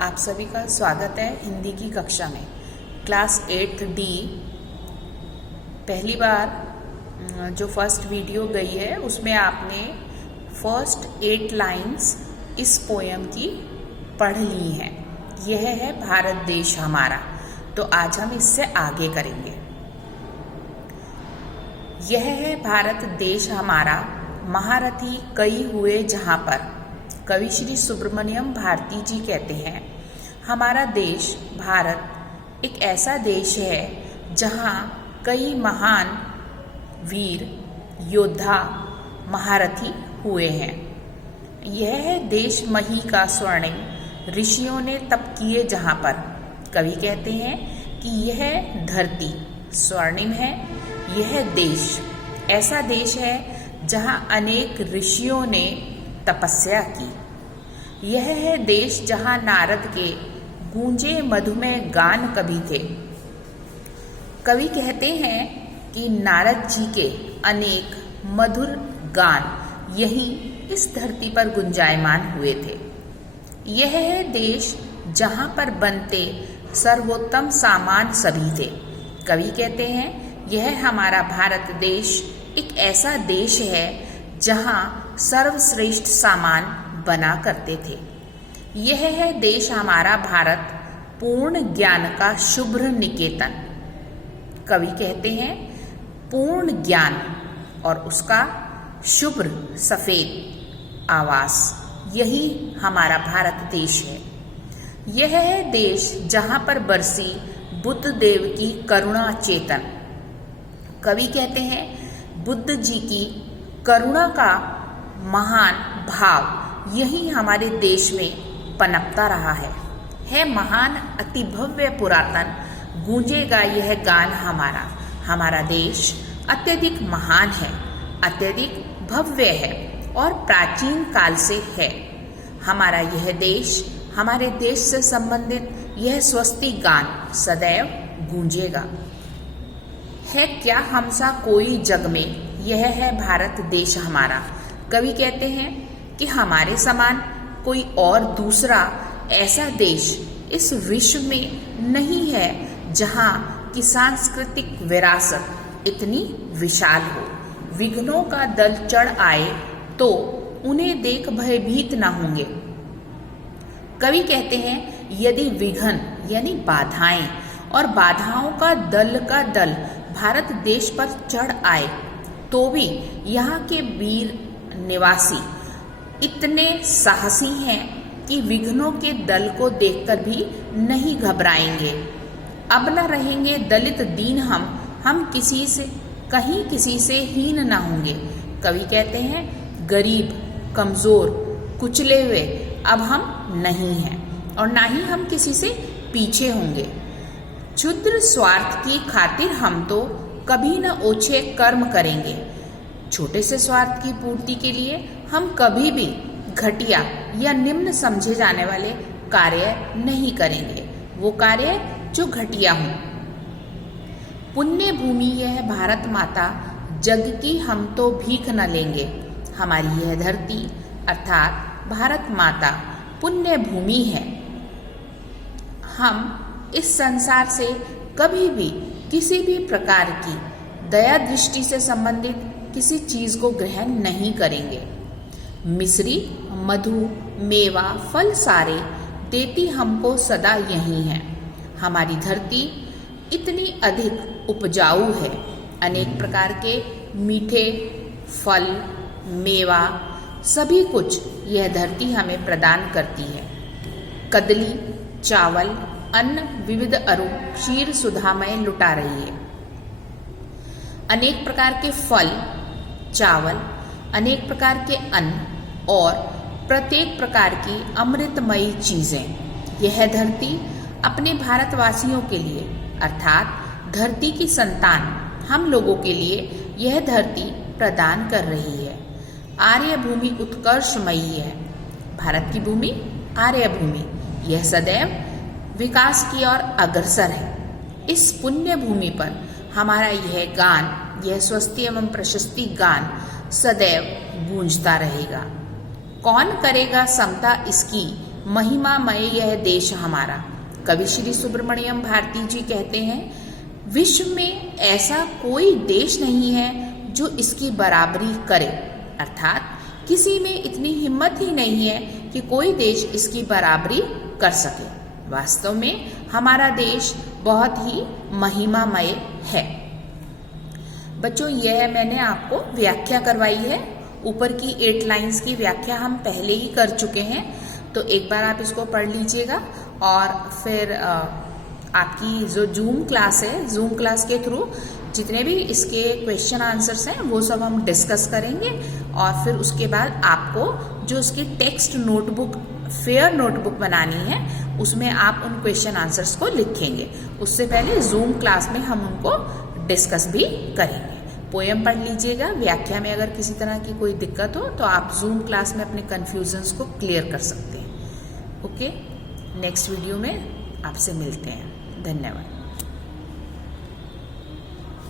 आप सभी का स्वागत है हिंदी की कक्षा में। क्लास 8th D पहली बार जो फर्स्ट वीडियो गई है उसमें आपने फर्स्ट 8 लाइंस इस पोयम की पढ़ ली हैं। यह है भारत देश हमारा, तो आज हम इससे आगे करेंगे। यह है भारत देश हमारा, महारथी कई हुए जहाँ पर। कवि श्री सुब्रमण्यम भारती जी कहते हैं, हमारा देश भारत एक ऐसा देश है जहाँ कई महान वीर योद्धा महारथी हुए हैं। यह है देश मही का स्वर्णिम, ऋषियों ने तप किए जहाँ पर। कवि कहते हैं कि यह धरती स्वर्णिम है, यह देश ऐसा देश है जहाँ अनेक ऋषियों ने तपस्या की। यह है देश जहाँ नारद के गूंजे मधुमय गान कवि थे। कवि कहते हैं कि नारद जी के अनेक मधुर गान यहीं इस धरती पर गुंजायमान हुए थे। यह है देश जहाँ पर बनते सर्वोत्तम सामान सभी थे। कवि कहते हैं यह हमारा भारत देश एक ऐसा देश है जहाँ सर्वश्रेष्ठ सामान बना करते थे। यह है देश हमारा भारत, पूर्ण ज्ञान का शुभ्र निकेतन। कवि कहते हैं पूर्ण ज्ञान और उसका शुभ्र सफेद आवास, यही हमारा भारत देश है। यह है देश जहाँ पर बरसी बुद्ध देव की करुणा चेतन। कवि कहते हैं बुद्ध जी की करुणा का महान भाव यही हमारे देश में पनपता रहा है महान अति भव्य पुरातन, गूंजेगा यह गान हमारा। हमारा देश अत्यधिक महान है, अत्यधिक भव्य है और प्राचीन काल से है। हमारा यह देश, हमारे देश से संबंधित यह स्वस्ति गान सदैव गूंजेगा। है क्या हमसा कोई जग में, यह है भारत देश हमारा। कवि कहते हैं कि हमारे समान कोई और दूसरा ऐसा देश इस विश्व में नहीं है जहाँ की सांस्कृतिक विरासत इतनी विशाल हो। विघ्नों का दल चढ़ आए तो उन्हें देख भयभीत न होंगे। कवि कहते हैं यदि विघ्न यानी बाधाएं और बाधाओं का दल भारत देश पर चढ़ आए तो भी यहाँ के वीर निवासी इतने साहसी हैं कि विघ्नों के दल को देखकर भी नहीं घबराएंगे। अब न रहेंगे दलित दीन हम किसी से कहीं किसी से हीन न होंगे। कवि कहते हैं गरीब कमजोर कुचले हुए अब हम नहीं हैं और ना ही हम किसी से पीछे होंगे। क्षुद्र स्वार्थ की खातिर हम तो कभी न ओछे कर्म करेंगे। छोटे से स्वार्थ की पूर्ति के लिए हम कभी भी घटिया या निम्न समझे जाने वाले कार्य नहीं करेंगे, वो कार्य जो घटिया हों। पुण्य भूमि यह भारत माता, जग की हम तो भीख न लेंगे। हमारी यह धरती अर्थात भारत माता पुण्य भूमि है। हम इस संसार से कभी भी किसी भी प्रकार की दया दृष्टि से संबंधित किसी चीज को ग्रहण नहीं करेंगे। मिश्री मधु मेवा फल सारे देती हमको सदा यही है। हमारी धरती इतनी अधिक उपजाऊ है, अनेक प्रकार के मीठे फल मेवा सभी कुछ यह धरती हमें प्रदान करती है। कदली चावल अन्न विविध अरु क्षीर सुधामय लुटा रही है। अनेक प्रकार के फल चावल, अनेक प्रकार के अन्न और प्रत्येक प्रकार की अमृतमयी चीजें यह धरती अपने भारतवासियों के लिए अर्थात धरती की संतान हम लोगों के लिए यह धरती प्रदान कर रही है। आर्य भूमि उत्कर्षमयी है। भारत की भूमि आर्य भूमि, यह सदैव विकास की ओर अग्रसर है। इस पुण्य भूमि पर हमारा यह गान, यह स्वस्ति एवं प्रशस्ति गान सदैव गूंजता रहेगा। कौन करेगा समता इसकी, महिमामय यह देश हमारा। कवि श्री सुब्रमण्यम भारती जी कहते हैं, विश्व में ऐसा कोई देश नहीं है जो इसकी बराबरी करे, अर्थात किसी में इतनी हिम्मत ही नहीं है कि कोई देश इसकी बराबरी कर सके। वास्तव में हमारा देश बहुत ही महिमामय है। बच्चों, यह मैंने आपको व्याख्या करवाई है। ऊपर की 8 लाइंस की व्याख्या हम पहले ही कर चुके हैं, तो एक बार आप इसको पढ़ लीजिएगा और फिर आपकी जो जूम क्लास है, जूम क्लास के थ्रू जितने भी इसके क्वेश्चन आंसर्स हैं वो सब हम डिस्कस करेंगे। और फिर उसके बाद आपको जो इसकी टेक्स्ट नोटबुक, फेयर नोटबुक बनानी है, उसमें आप उन क्वेश्चन आंसर्स को लिखेंगे। उससे पहले जूम क्लास में हम उनको डिस्कस भी करेंगे। पोएम पढ़ लीजिएगा। व्याख्या में अगर किसी तरह की कोई दिक्कत हो तो आप जूम क्लास में अपने कन्फ्यूजन्स को क्लियर कर सकते हैं। ओके, नेक्स्ट वीडियो में आपसे मिलते हैं। धन्यवाद।